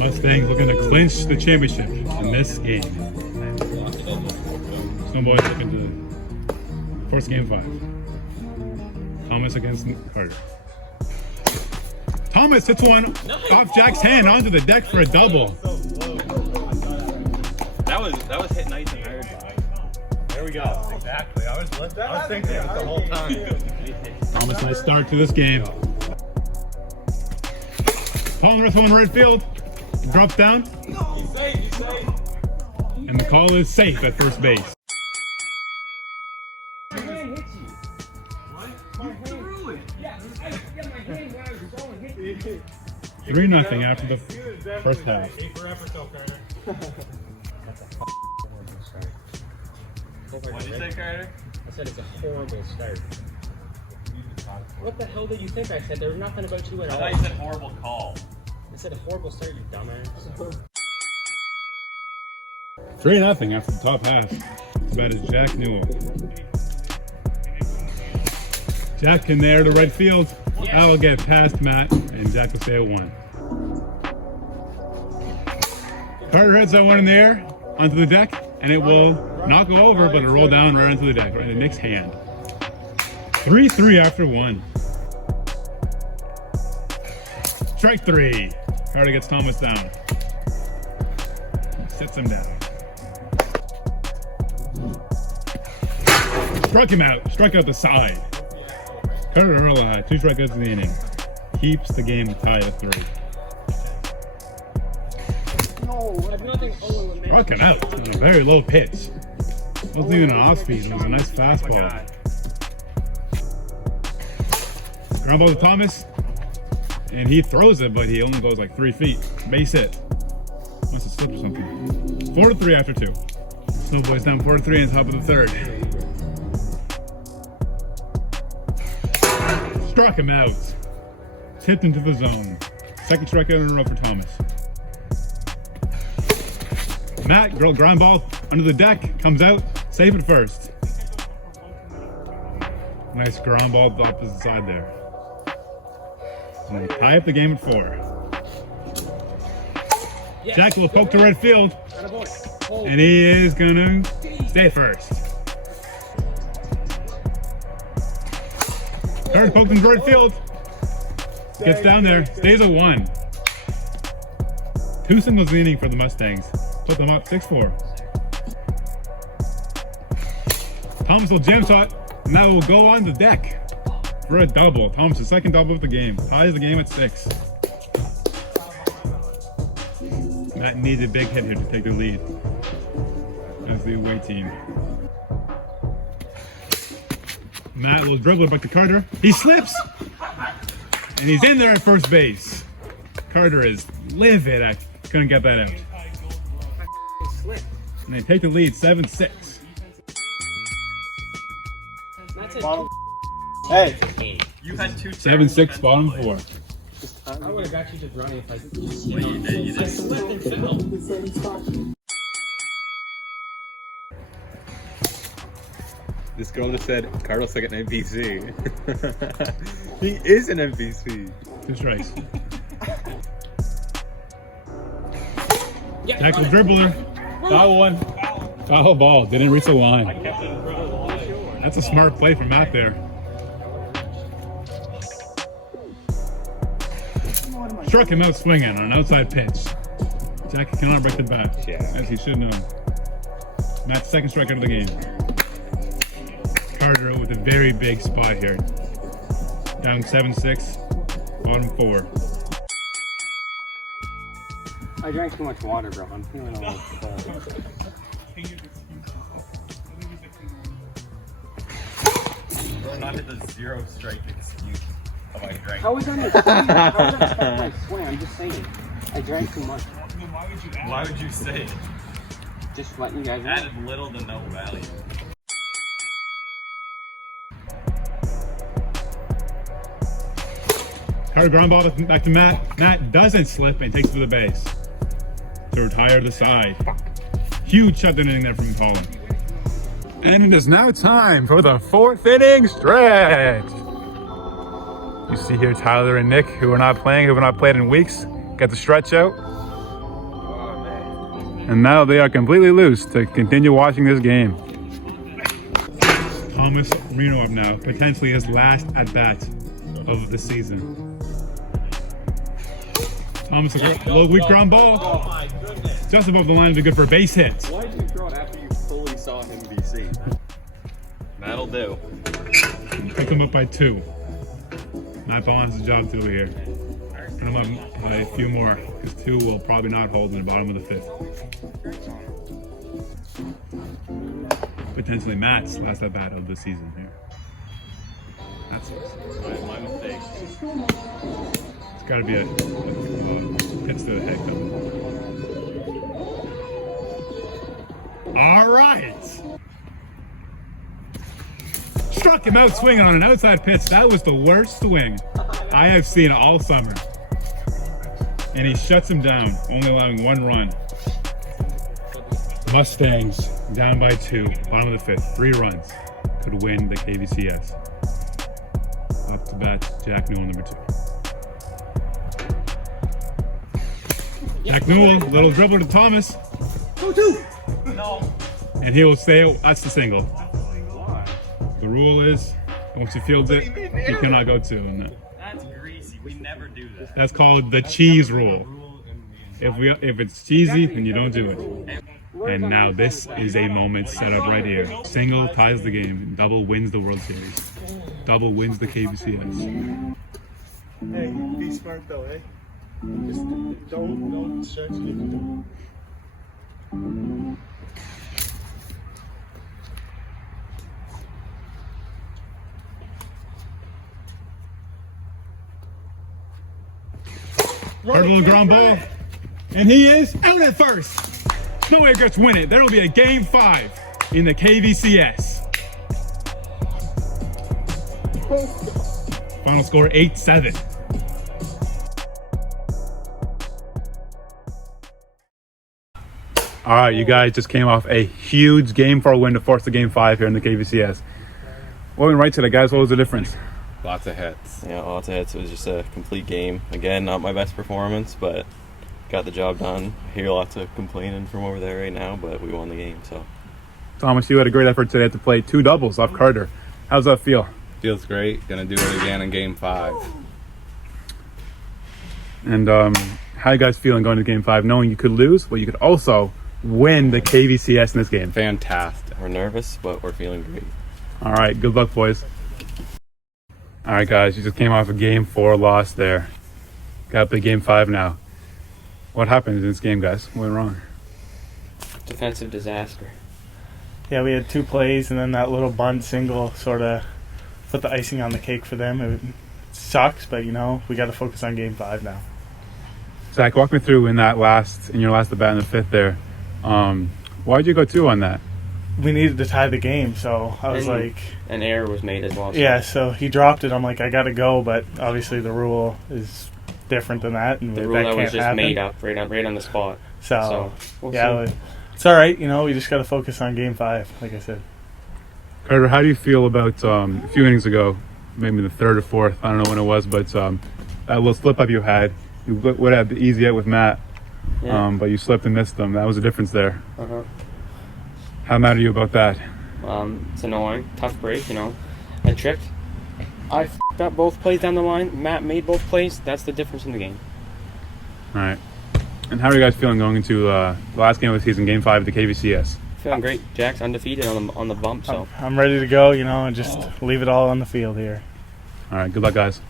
Mustangs looking to clinch the championship in this game. Snowboys looking to force game 5. Thomas against Carter. Thomas hits one off Jack's hand onto the deck for a double. That was hit nice and hard. There we go. Exactly. I was thinking it the whole time. Thomas, nice start to this game. Calling the one right field. Drops down. He's safe. And the call is safe at first base. My hand hit you. What? My hand. Yeah, my hand where I was going hit you. 3-0 after the first half. What did you say, Carter? I said it's a horrible start. What the hell did you think I said? There was nothing about you at I all. thought you said horrible call. I said a horrible start, you dumbass. 3-0 after the top half. As bad as Jack Newell. Jack in there to right field. That will get past Matt, and Jack will stay at 1. Carter heads that one in the air onto the deck, and it will not go over, but it'll roll down right onto the deck, right in Nick's hand. 3-3 after 1. Strike 3. Carter gets Thomas down. Sets him down. Struck him out. Struck out the side. Carter Earl 2 strikeouts in the inning. Keeps the game tied at 3. Struck him out on a very low pitch. It wasn't even an off speed. It was a nice fastball. Ground ball to Thomas. And he throws it, but he only goes like 3 feet. Base hit. Must have slipped or something. 4-3 after 2. Snowboys down 4-3 on top of the 3rd. Struck him out. Tipped into the zone. 2nd strikeout in a row for Thomas. Matt, ground ball under the deck. Comes out. Safe at first. Nice ground ball to the opposite side there. And they tie up the game at 4. Yes. Jack will poke to right field. And he is going to stay first. Third poked him to right field. Gets down there. Stays at 1. 2 singles inning for the Mustangs. Put them up 6-4. Thomas will jam shot. And that will go on the deck for a double. Thomas' 2nd double of the game. Ties the game at 6. Matt needs a big hit here to take the lead as the away team. Matt will dribble it back to Carter. He slips! And he's in there at first base. Carter is livid. I couldn't get that out. And they take the lead 7-6. Hey, You had 2 7-6, bottom 4. I would have got you just running if I just, Well, you did. slipped and fell. this girl just said Carlos like an NPC. He is an NPC. 2 strikes. Tackle dribbler. Foul one. Foul ball. Didn't reach the line. That's a smart play from Matt there. Struck him out swinging on an outside pitch. Jack cannot break the bat, as he should know. Matt's 2nd strikeout of the game. Carter with a very big spot here. Down 7-6, bottom 4. I drank too much water, bro. I'm feeling a little cold. Not hit the 0 strike excuse of I drank. How was I going to swing? I'm just saying. I drank too much. Why would you say it? Just letting you guys know. Added little to no value. Carter ground ball back to Matt. Matt doesn't slip and takes it to the base to retire the side. Huge shutdown inning there from Colin. And it is now time for the 4th inning stretch. You see here Tyler and Nick, who are not playing, who have not played in weeks, get the stretch out. And now they are completely loose to continue watching this game. Thomas Reno up now, potentially his last at bat of the season. Thomas, a low weak ground ball. Oh my goodness. Just above the line to be good for a base hit. Why did you throw it after you fully saw him be seen? That'll do. Pick him up by 2. Matt Bond has a job to do here. Put him up by a few more, because 2 will probably not hold in the bottom of the 5th. Potentially Matt's last at bat of the season here. That's it. My mistake. It's got to be a pitch to the head coming. All right. Struck him out swinging on an outside pitch. That was the worst swing I have seen all summer. And he shuts him down, only allowing 1 run. Mustangs down by 2, bottom of the 5th, 3 runs. Could win the KVCS. Up to bat, Jack Newell, number 2. Jack Newell, little dribble to Thomas. No. And he will stay, that's the single. The rule is, once he fields it, he cannot go 2. And That's greasy. We never do this. that's called the cheese rule. If it's cheesy, then you don't do it. And now this is a moment set up right here. Single ties the game. Double wins the World Series. Double wins the KVCS. Hey, be smart though, eh? Just don't stretch it. Hard little ground ball. And he is out at first. Snowy Egrets win it. There will be a game 5 in the KVCS. Final score 8-7. All right, you guys just came off a huge game 4 win to force the game 5 here in the KVCS. What went right today, guys? What was the difference? Lots of hits. Yeah, lots of hits. It was just a complete game. Again, not my best performance, but got the job done. I hear lots of complaining from over there right now, but we won the game, so. Thomas, you had a great effort today to play 2 doubles off Carter. How's that feel? Feels great. Gonna do it again in game 5. And how you guys feeling going to game 5, knowing you could lose, but you could also win the KVCS in this game? Fantastic. We're nervous, but we're feeling great. All right, good luck, boys. All right, guys, you just came off a game 4 loss there. Got to play game 5 now. What happened in this game, guys? What went wrong? Defensive disaster. Yeah, we had 2 plays, and then that little bunt single sort of put the icing on the cake for them. It sucks, but we got to focus on game 5 now. Zach, walk me through in your last at bat in the 5th there. Why'd you go 2 on that? We needed to tie the game, so I was like... An error was made as well. Yeah, so he dropped it. I'm like, I got to go, but obviously the rule is different than that. And The that rule that can't was just happen. made up right on the spot. So we'll yeah, see. it's all right. We just got to focus on game 5, like I said. Carter, how do you feel about a few innings ago, maybe the 3rd or 4th, I don't know when it was, but that little slip-up you had, you would have the easy out with Matt, Yeah. but you slipped and missed them. That was the difference there. Uh-huh. How mad are you about that? It's annoying. Tough break, I tripped. I f***ed up both plays down the line. Matt made both plays. That's the difference in the game. All right. And how are you guys feeling going into the last game of the season, game 5 of the KVCS? Feeling great. Jack's undefeated on the bump, so. I'm ready to go, and just leave it all on the field here. All right, good luck, guys.